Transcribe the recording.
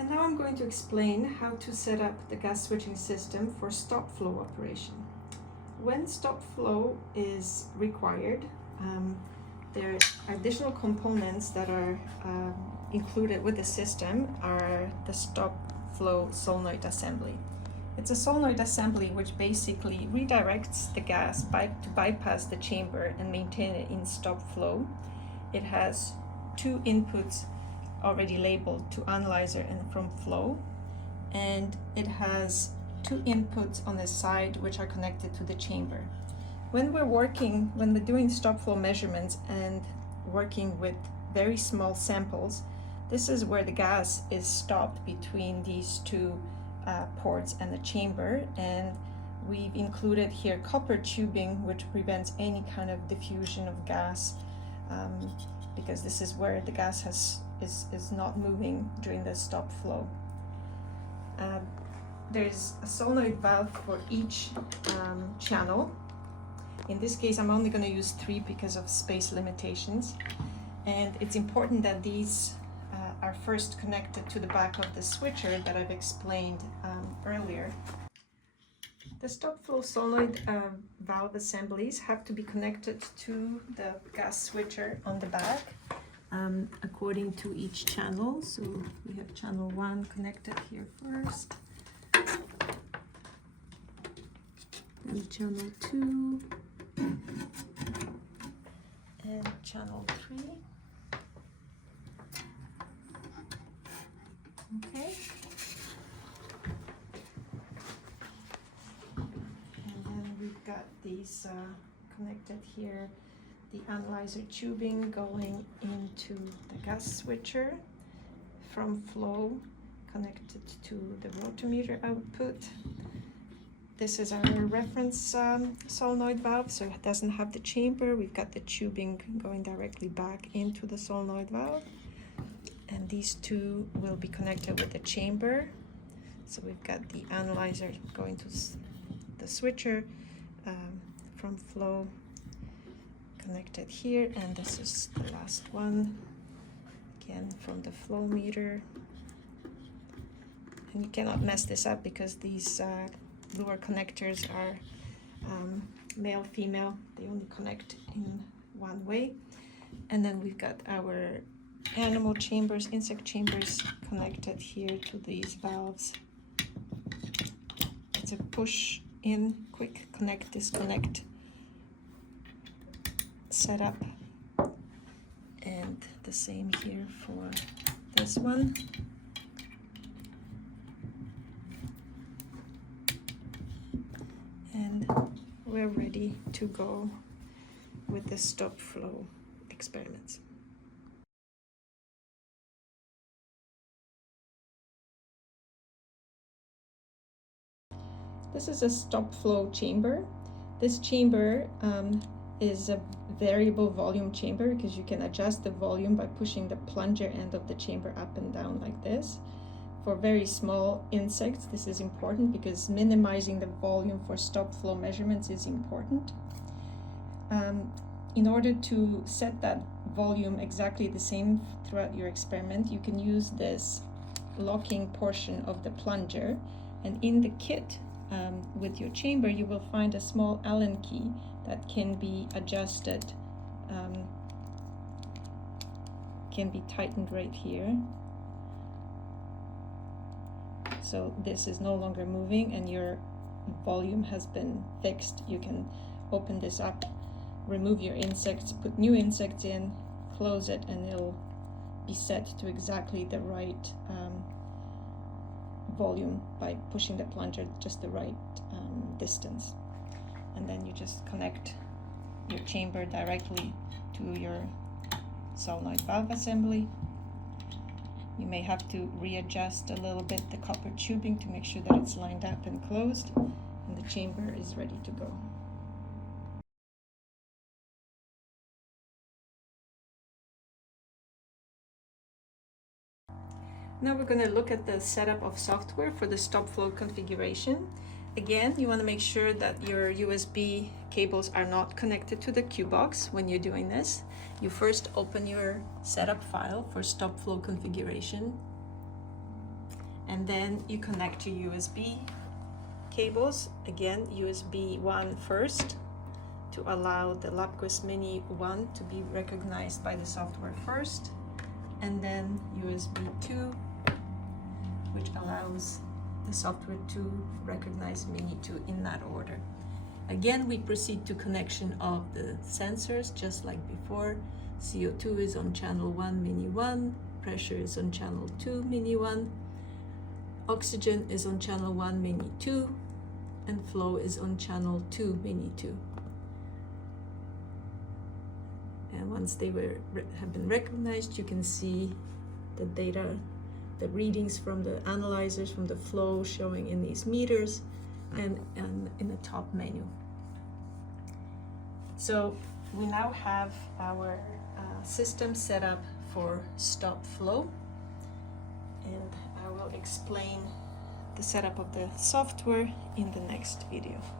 And now I'm going to explain how to set up the gas switching system for stop flow operation. When stop flow is required, there are additional components that are included with the system are the stop flow solenoid assembly. It's a solenoid assembly which basically redirects the gas to bypass the chamber and maintain it in stop flow. It has two inputs already labeled to analyzer and from flow, and it has two inputs on the side which are connected to the chamber. When we're doing stop flow measurements and working with very small samples, this is where the gas is stopped between these two ports and the chamber, and we've included here copper tubing which prevents any kind of diffusion of gas, because this is where the gas is not moving during the stop flow. There's a solenoid valve for each channel. In this case, I'm only going to use 3 because of space limitations. And it's important that these are first connected to the back of the switcher that I've explained earlier. The stop flow solenoid valve assemblies have to be connected to the gas switcher on the back according to each channel. So we have channel 1 connected here first, then channel 2, and channel 3. Okay. And then we've got these connected here, the analyzer tubing going into the gas switcher from flow, connected to the rotometer output. This is our reference solenoid valve, so it doesn't have the chamber. We've got the tubing going directly back into the solenoid valve. And these two will be connected with the chamber. So we've got the analyzer going to the switcher from flow connected here, and this is the last one, again from the flow meter. And you cannot mess this up because these lure connectors are male, female. They only connect in one way. And then we've got our animal chambers, insect chambers connected here to these valves. It's a push in, quick connect, disconnect setup, and the same here for this one. And we're ready to go with the stop flow experiments. This is a stop flow chamber. This chamber is a variable volume chamber because you can adjust the volume by pushing the plunger end of the chamber up and down like this. For very small insects, this is important because minimizing the volume for stop flow measurements is important. In order to set that volume exactly the same throughout your experiment, you can use this locking portion of the plunger, and in the kit with your chamber you will find a small Allen key that can be adjusted, can be tightened right here. So this is no longer moving and your volume has been fixed. You can open this up, remove your insects, put new insects in, close it, and it'll be set to exactly the right volume by pushing the plunger just the right distance. And then you just connect your chamber directly to your solenoid valve assembly. You may have to readjust a little bit the copper tubing to make sure that it's lined up and closed, and the chamber is ready to go. Now we're going to look at the setup of software for the stop flow configuration. Again, you want to make sure that your USB cables are not connected to the Q box when you're doing this. You first open your setup file for stop flow configuration. And then you connect to USB cables. Again, USB 1 first to allow the LabQuest Mini 1 to be recognized by the software first, and then USB 2, which allows the software to recognize Mini 2 in that order. Again, we proceed to connection of the sensors just like before. CO2 is on channel 1, Mini 1, pressure is on channel 2, Mini 1, oxygen is on channel 1, Mini 2, and flow is on channel 2, Mini 2. And once they have been recognized, you can see the data, the readings from the analyzers, from the flow showing in these meters and in the top menu. So we now have our system set up for stop flow, and I will explain the setup of the software in the next video.